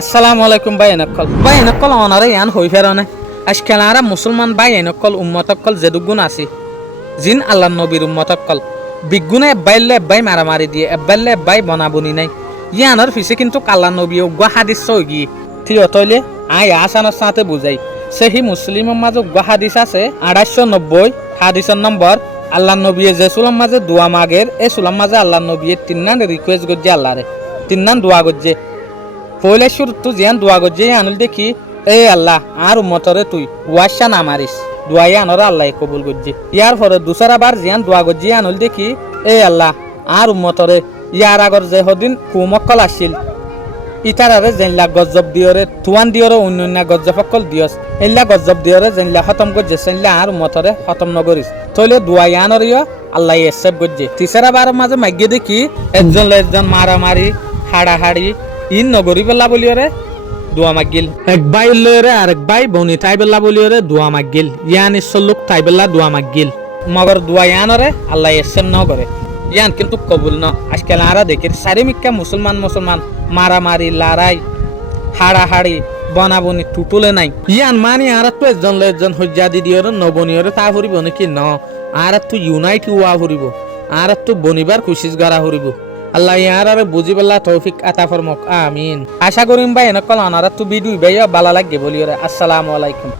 আসসালামু আলাইকুম ভাই এনেকল অনারে ইয়ান হই ফেরনে আজকালারা মুসলমান ভাই এনেকল উম্মতকল যেদুগুণ আছে জিন আল্লাহ নবীর উম্মতকল বিগুণে এব্বাইলে এব্বাই মারামারি দিয়ে এব্বাইলে এব্বাই বনাবনি নাই ইয়ানোর পিছে কিন্তু আল্লাহ নবী উগ্র হাদিস হই থিয়তলে আই আসানোর সাথে বুঝাই সেহি মুসলিমের মাঝে উগ্র হাদিস আছে 890 হাদিসের নম্বর আল্লাহ নবী যে সুলাম মাঝে দোয়া মাগের এই সুলাম মাঝে আল্লাহ নবী তিননান রিকোয়েস্ট করছে আল্লাহরে তিননান দোয়া করছে পয়লা শুরু জিয়ান দোয়া করছে আনুল দেখি এ আল্লাহ আর উম্মতরে তুই ওয়াশা না মারিস দোয়াই আনর আল্লাহ কবুল করছে ইয়ার পরে দুসরা বার জিয়ান দোয়া করছে আনুল দেখি এ আল্লাহ আর উম্মতরে ইয়ার আগর যে হদিন কুমক্কল আসছিল ইতারারে জেনলা গজব দিয়রে তুয়ান দিয়রে অন্য গজবকল দিয়স এল্লা গজব দিয়রে জেনলা খতম করছে সেনলা আর উম্মতরে খতম নগরিস তইলে দোয়াই আনর ইয় আল্লাহ এসেব করছে তিসরা বার মাঝে মাগিয়ে দেখি একজন মারামারি হাড়াহাড়ি ইন নগরী বেলা বলিওরে দোয়া মাগিল এক ভাই লয়রে আর এক ভাই বনি তাই বেলা বলিওরে দোয়া মাগিল ইয়ান ইসলুক তাই বেলা দোয়া মাগিল মগর দোয়া ইয়ানরে আল্লাহ এসেন ন করে ইয়ান কিন্তু কবুল ন আজকাল আরা দেখি চারিমিকা মুসলমান মারামারি লড়াই হাড়াহাড়ি বনাবনি টুটুলে নাই ইয়ান মানি আর তো একজন হজ্জা দিদিওরে নবনিওরে তা ফুরিব নাকি ন আর তো ইউনাইট হওয়া ফুরিব আর তো বনিবার কোশিশ করা ফুরিব আল্লাহ ইয়ার আর বুঝি পেলা তৌফিক আতা ফরমক আমিন আশা করিম ভাই এনেকল অনারা তো ভিডিও ভাই ভালো লাগে বলিওরে আসসালামু আলাইকুম।